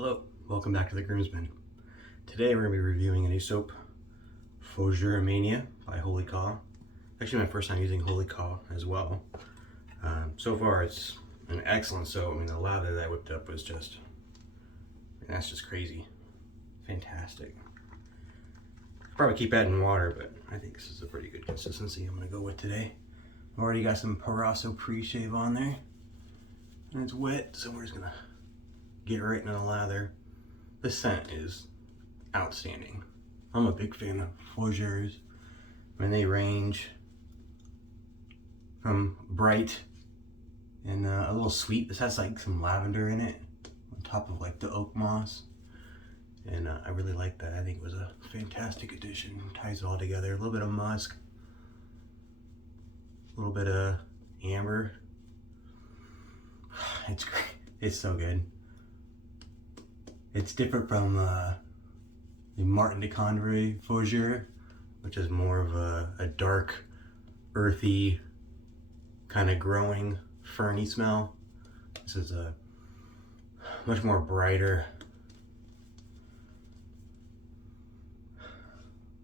Hello, welcome back to the Groomsmen. Today we're going to be reviewing a new soap, Fougere Mania by Holy Caw. Actually my first time using Holy Caw as well. So far it's an excellent soap. I mean, the lather that I whipped up was just, that's just crazy. Fantastic. Probably keep adding water, but I think this is a pretty good consistency I'm going to go with today. I've already got some Parasso pre-shave on there. And it's wet, so we're just going to get right into the lather. This scent is outstanding. I'm a big fan of Fougeres. I mean, they range from bright and a little sweet. This has like some lavender in it on top of like the oak moss. And I really like that. I think it was a fantastic addition. Ties it all together. A little bit of musk. A little bit of amber. It's great. It's so good. It's different from the Martin de Condrey Fougere, which is more of a dark, earthy, kind of growing, ferny smell. This is a much more brighter,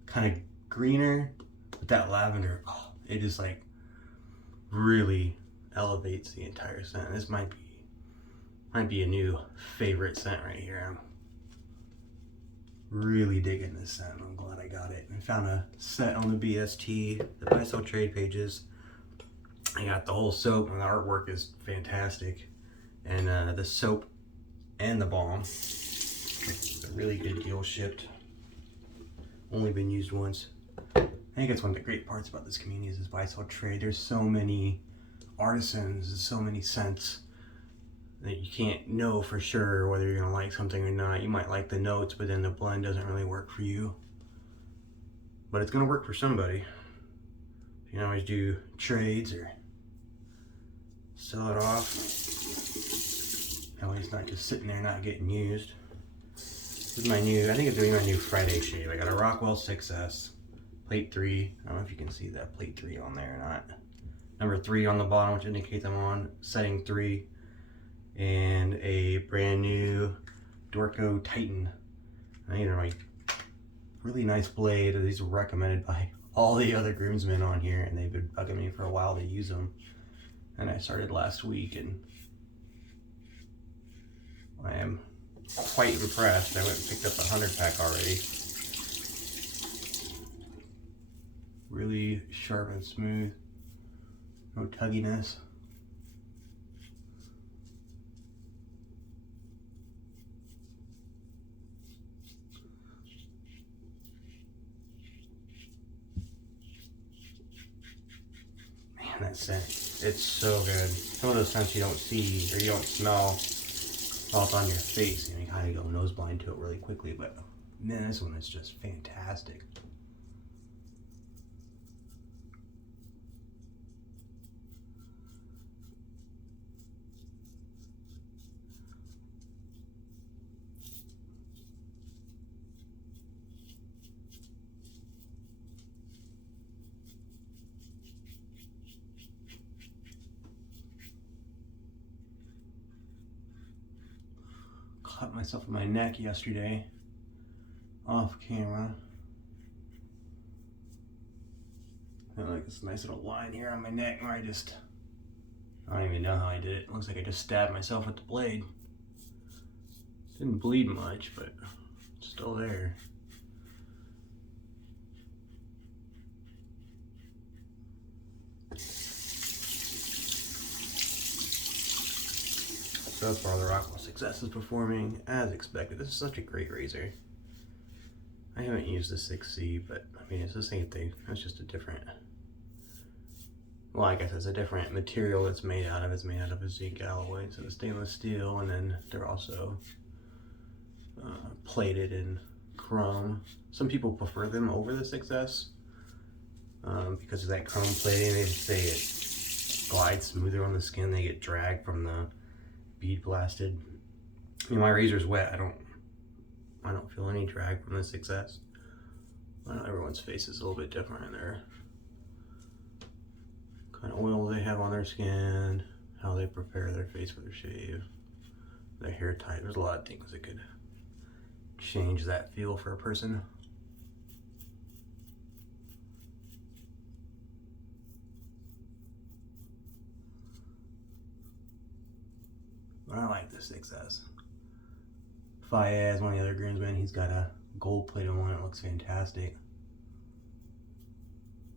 kind of greener, but that lavender, it just like really elevates the entire scent. This might be a new favorite scent right here. I'm really digging this scent. I'm glad I got it. I found a set on the BST, the Buy Sell Trade pages. I got the whole soap, and the artwork is fantastic. And the soap and the balm, a really good deal shipped. Only been used once. I think it's one of the great parts about this community is this Buy Sell Trade. There's so many artisans and so many scents that you can't know for sure whether you're gonna like something or not. You might like the notes, but then the blend doesn't really work for you. But it's gonna work for somebody. You can always do trades or sell it off. That way it's not just sitting there not getting used. This is my new, I think I'm doing my new Friday shave. I got a Rockwell 6S, plate 3. I don't know if you can see that plate 3 on there or not. Number 3 on the bottom, which indicates I'm on setting 3. And a brand new Dorco Titan. I think they're like really nice blade. These are recommended by all the other groomsmen on here, and they've been bugging me for a while to use them. And I started last week, and I am quite impressed. I went and picked up a 100-pack already. Really sharp and smooth. No tugginess. That scent, it's so good. Some of those scents you don't see or you don't smell while it's on your face, and you kind of go nose blind to it really quickly, but man, this one is just fantastic. Cut myself in my neck yesterday off camera. Got like this nice little line here on my neck where I don't even know how I did it. It looks like I just stabbed myself with the blade. Didn't bleed much, but it's still there. So far, the Rockwell 6S is performing as expected. This is such a great razor. I haven't used the 6C, but I mean, it's the same thing. It's just a different, well, I guess it's a different material it's made out of. It's made out of a zinc alloy, so it's stainless steel, and then they're also plated in chrome. Some people prefer them over the 6S because of that chrome plating. They just say it glides smoother on the skin. They get drag from the bead blasted. I mean, my razor's wet. I don't feel any drag from the 6S. I know everyone's face is a little bit different in their kind of oil they have on their skin, how they prepare their face for their shave. the hair type. There's a lot of things that could change that feel for a person. But I like this 6S. Fougere is one of the other groomsmen. He's got a gold plated one. It looks fantastic.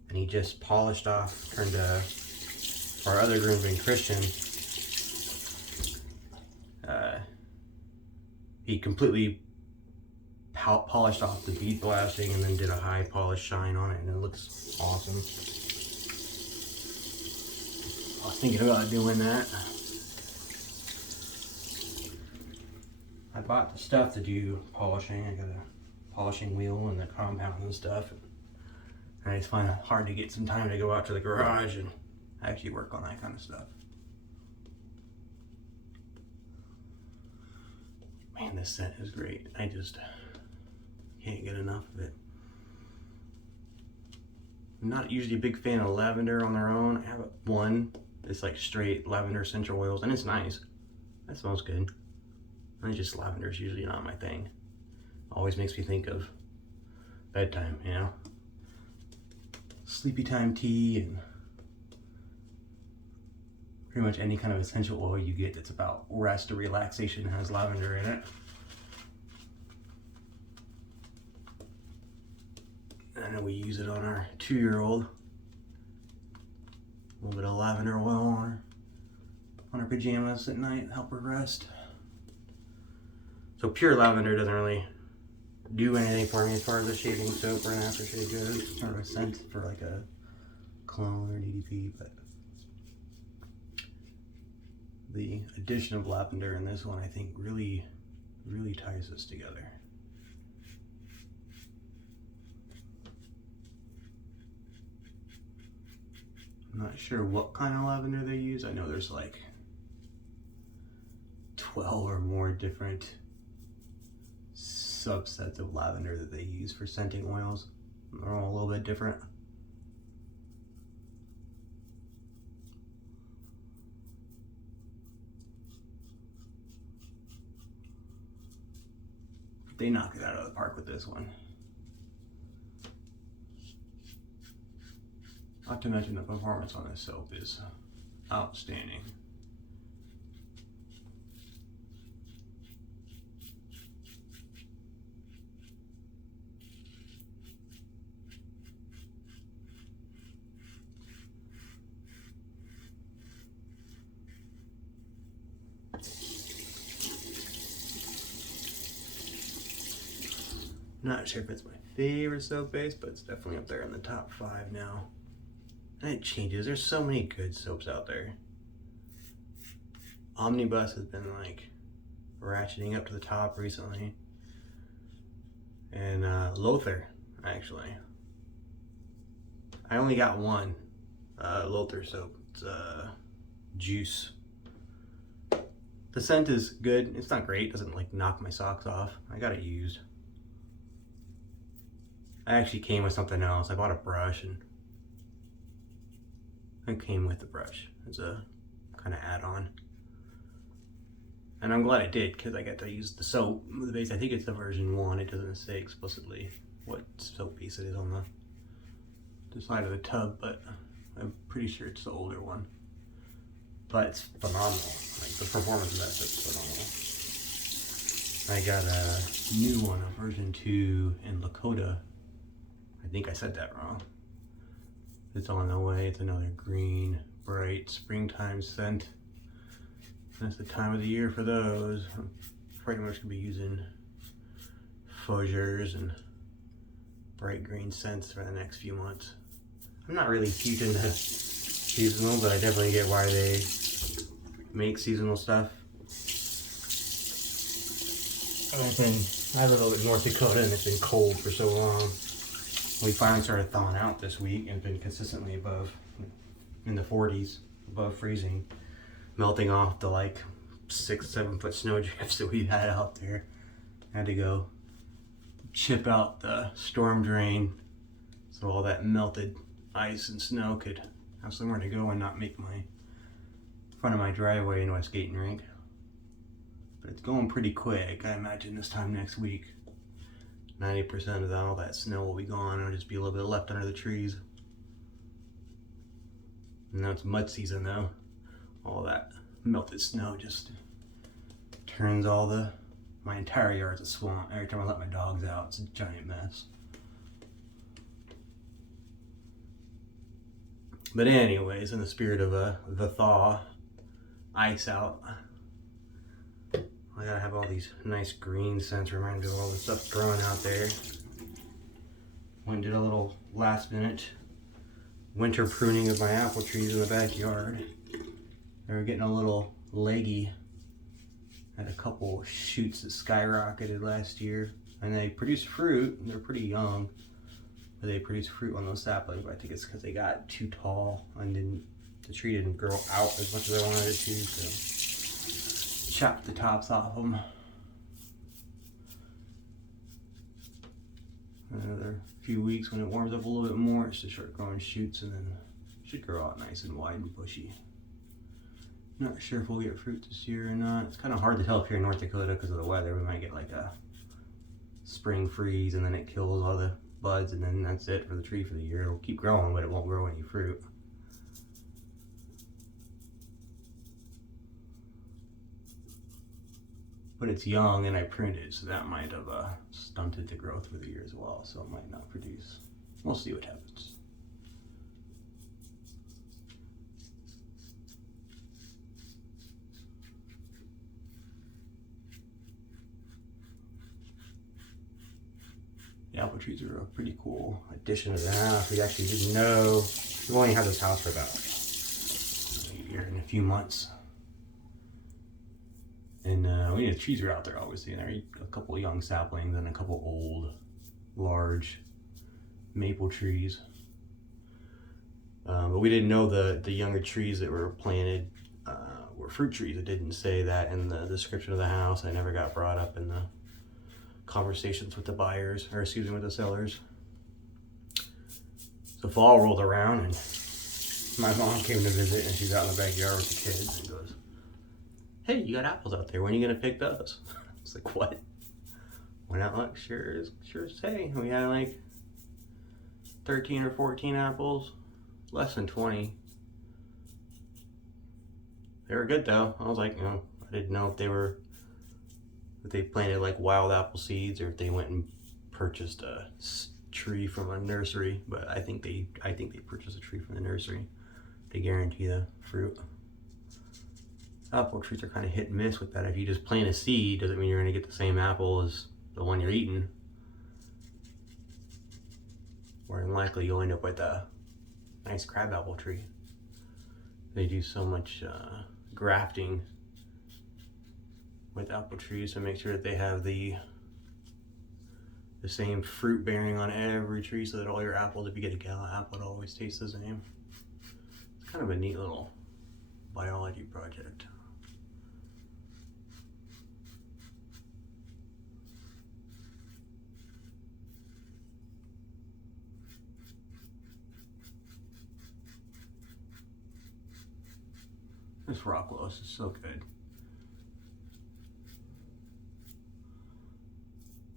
And he just polished off, turned our other groomsman, Christian. He completely polished off the bead blasting and then did a high polish shine on it, and it looks awesome. I was thinking about doing that. I bought the stuff to do polishing. I got a polishing wheel and the compound and stuff. And I just find it hard to get some time to go out to the garage and actually work on that kind of stuff. Man, this scent is great. I just can't get enough of it. I'm not usually a big fan of lavender on their own. I have one that's like straight lavender essential oils, and it's nice. That smells good. And just lavender is usually not my thing. Always makes me think of bedtime, you know? Sleepy time tea and pretty much any kind of essential oil you get that's about rest or relaxation has lavender in it. And then we use it on our 2-year-old. A little bit of lavender oil on her pajamas at night, help her rest. So pure lavender doesn't really do anything for me as far as a shaving soap or an aftershave goes, or a scent for like a cologne or DDP, but the addition of lavender in this one, I think, really ties this together. I'm not sure what kind of lavender they use. I know there's like 12 or more different subsets of lavender that they use for scenting oils. They're all a little bit different. They knock it out of the park with this one. Not to mention the performance on this soap is outstanding. Not sure if it's my favorite soap base, but it's definitely up there in the top 5 now. And it changes. There's so many good soaps out there. Omnibus has been like ratcheting up to the top recently. And Lothar, actually. I only got one Lothar soap. It's Juice. The scent is good. It's not great. It doesn't like knock my socks off. I got it used. I actually came with something else. I bought a brush and it came with the brush. It's a kind of add-on. And I'm glad I did because I got to use the soap. The base, I think it's the version 1. It doesn't say explicitly what soap piece it is on the side of the tub, but I'm pretty sure it's the older one. But it's phenomenal. Like the performance of that soap is phenomenal. I got a new one, a version 2 in Lakota. I think I said that wrong. It's on the way. It's another green, bright springtime scent. That's the time of the year for those. I'm pretty much gonna be using Fougères and bright green scents for the next few months. I'm not really huge into seasonal, but I definitely get why they make seasonal stuff. And I live over in North Dakota and it's been cold for so long. We finally started thawing out this week and been consistently above, in the 40s, above freezing, melting off the like 6-7 foot snow drifts that we had out there. Had to go chip out the storm drain so all that melted ice and snow could have somewhere to go and not make my front of my driveway into a skating rink. But it's going pretty quick. I imagine this time next week, 90% of all that snow will be gone. It'll just be a little bit left under the trees. And now it's mud season though. All that melted snow just turns my entire yard's a swamp. Every time I let my dogs out, it's a giant mess. But anyways, in the spirit of the thaw, ice out, I gotta have all these nice green scents, remind me of all the stuff growing out there. Went and did a little last minute winter pruning of my apple trees in the backyard. They were getting a little leggy. Had a couple shoots that skyrocketed last year, and they produced fruit. They're pretty young, but they produced fruit on those saplings. But I think it's because they got too tall and the tree didn't grow out as much as I wanted it to. So chopped the tops off them. Another few weeks when it warms up a little bit more, it should start growing shoots, and then it should grow out nice and wide and bushy. Not sure if we'll get fruit this year or not. It's kind of hard to tell up here in North Dakota because of the weather. We might get like a spring freeze and then it kills all the buds, and then that's it for the tree for the year. It'll keep growing, but it won't grow any fruit. But it's young and I pruned it, so that might have stunted the growth for the year as well, so it might not produce. We'll see what happens. The apple trees are a pretty cool addition to the house. We actually didn't know. We've only had this house for about a year and a few months. And the trees are out there obviously, and there are a couple of young saplings and a couple old, large maple trees. But we didn't know the younger trees that were planted were fruit trees. It didn't say that in the description of the house. I never got brought up in the conversations with the buyers, or excuse me, with the sellers. So fall rolled around and my mom came to visit, and she's out in the backyard with the kids and goes, "Hey, you got apples out there. When are you gonna pick those?" I was like, "What?" Went out like, sure say. We had like 13 or 14 apples, less than 20. They were good though. I was like, I didn't know if they planted like wild apple seeds or if they went and purchased a tree from a nursery. But I think they purchased a tree from the nursery. They guarantee the fruit. Apple trees are kind of hit and miss with that. If you just plant a seed, doesn't mean you're going to get the same apple as the one you're eating. More than likely, you'll end up with a nice crabapple tree. They do so much grafting with apple trees to make sure that they have the same fruit bearing on every tree, so that all your apples, if you get a gala apple, it always tastes the same. It's kind of a neat little biology project. This Rockwell is so good.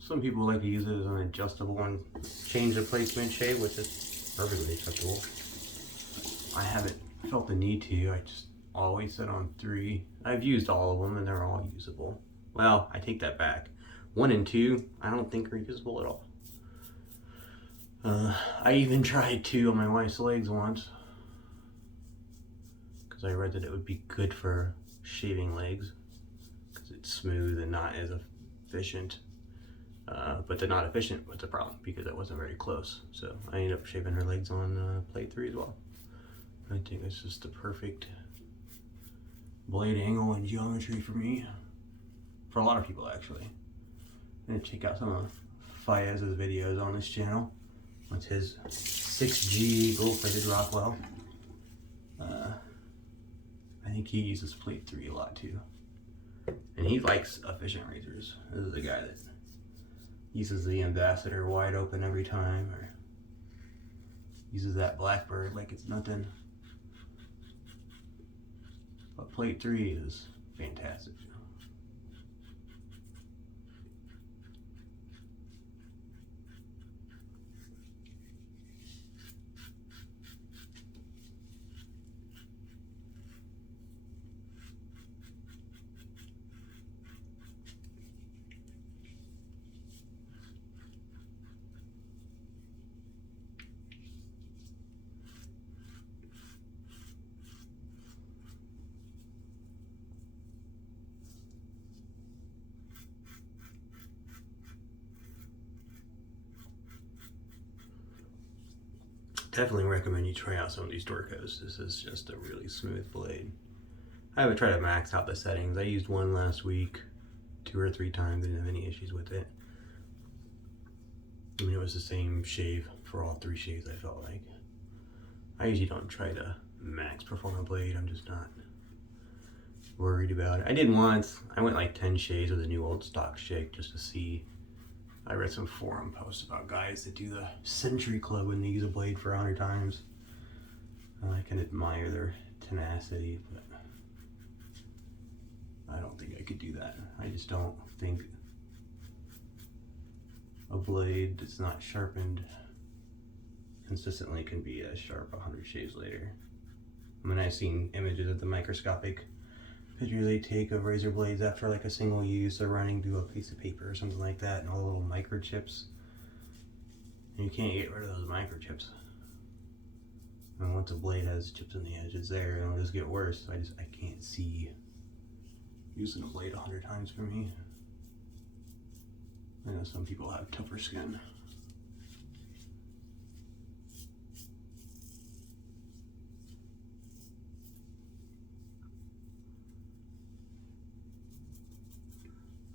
Some people like to use it as an adjustable and change the placement shape, which is perfectly acceptable. I haven't felt the need to. I just always set on 3. I've used all of them and they're all usable. Well, I take that back. 1 and 2, I don't think are usable at all. I even tried 2 on my wife's legs once, because I read that it would be good for shaving legs because it's smooth and not as efficient. But the not efficient was a problem because it wasn't very close. So I ended up shaving her legs on plate 3 as well. I think it's just the perfect blade angle and geometry for me. For a lot of people, actually. I'm gonna check out some of Faez's videos on this channel. That's his 6G gold-plated Rockwell. I think he uses plate 3 a lot too. And he likes efficient razors. This is the guy that uses the Ambassador wide open every time, or uses that Blackbird like it's nothing. But plate 3 is fantastic. Definitely recommend you try out some of these Dorcos. This is just a really smooth blade. I haven't tried to max out the settings. I used one last week, 2 or 3 times, didn't have any issues with it. I mean, it was the same shave for all 3 shaves, I felt like. I usually don't try to max perform a blade. I'm just not worried about it. I did once. I went like 10 shaves with a new old stock shake just to see. I read some forum posts about guys that do the Century Club when they use a blade for 100 times. I can admire their tenacity, but I don't think I could do that. I just don't think a blade that's not sharpened consistently can be as sharp 100 shaves later. I mean, I've seen images of the microscopic pictures they take of razor blades after like a single use. They're running through a piece of paper or something like that, and all the little microchips. And you can't get rid of those microchips. And once a blade has chips in the edge, it's there, and it'll just get worse. I can't see using a blade 100 times for me. I know some people have tougher skin.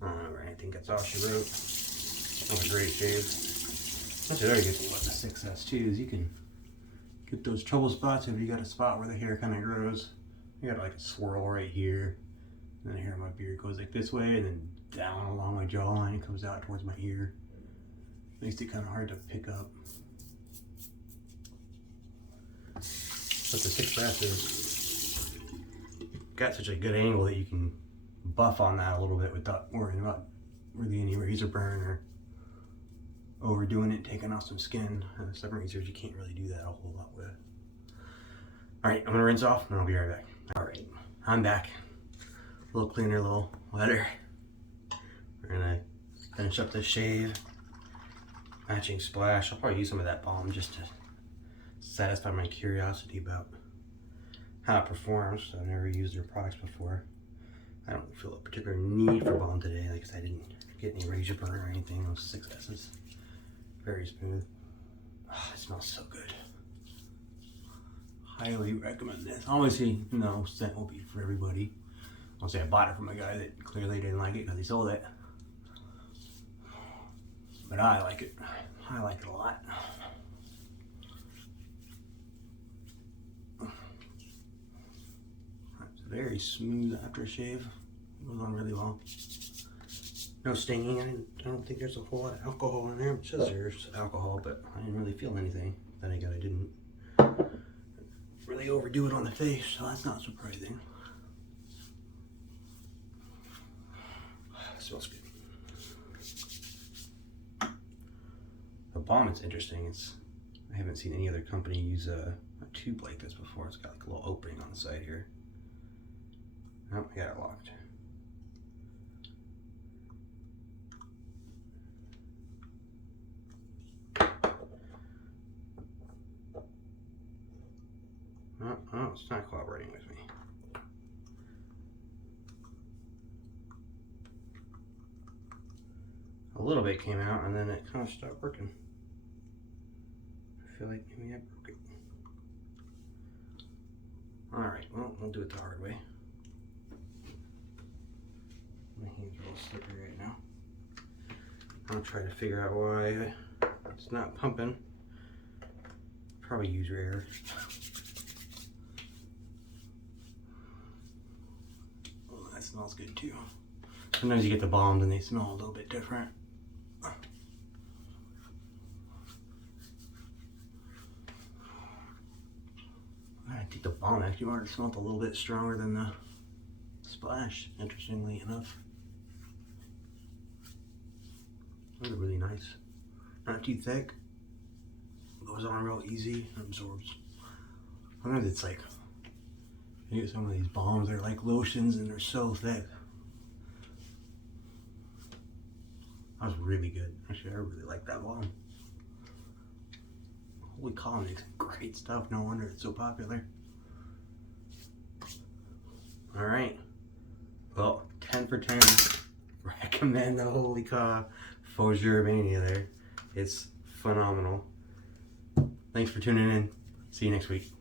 Alright, I think that's all she wrote. That was a great shave. That's the other good thing about the 6S too, is you can get those trouble spots if you got a spot where the hair kind of grows. You got like a swirl right here, and then the hair on my beard goes like this way, and then down along my jawline, it comes out towards my ear. Makes it kind of hard to pick up. But the 6S is got such a good angle that you can buff on that a little bit without worrying about really any razor burn or overdoing it, taking off some skin. Some razors you can't really do that a whole lot with. Alright, I'm gonna rinse off and I'll be right back. Alright, I'm back. A little cleaner, a little wetter. We're gonna finish up this shave. Matching splash. I'll probably use some of that Balm just to satisfy my curiosity about how it performs. I've never used their products before. I don't feel a particular need for Balm today. Like I said, I didn't get any razor burn or anything. Those 6S's. Very smooth. Oh, it smells so good. Highly recommend this. Obviously, no scent will be for everybody. I'll say I bought it from a guy that clearly didn't like it because he sold it. But I like it. I like it a lot. It's very smooth aftershave. Goes on really well. No stinging. I don't think there's a whole lot of alcohol in there. It says there's alcohol, but I didn't really feel anything. Then again, I didn't really overdo it on the face, so that's not surprising. It smells good. The Balm, it's interesting. I haven't seen any other company use a tube like this before. It's got like a little opening on the side here. Oh, I got it locked. Oh, it's not cooperating with me. A little bit came out and then it kind of stopped working. I feel like maybe I broke it. Alright, well, we'll do it the hard way. My hands are a little slippery right now. I'll try to figure out why it's not pumping. Probably use rare. Oh, that smells good too. Sometimes you get the Balms and they smell a little bit different. I think the Balm actually might have smelled a little bit stronger than the Splash, interestingly enough. Those are really nice. Not too thick. Goes on real easy and absorbs. Sometimes it's like, you get some of these Balms, they're like lotions and they're so thick. That was really good. Actually, I really like that Balm. Holy cow, makes great stuff. No wonder it's so popular. Alright. Well, 10 for 10. Recommend the Holy Cow Fougere Mania there. It's phenomenal. Thanks for tuning in. See you next week.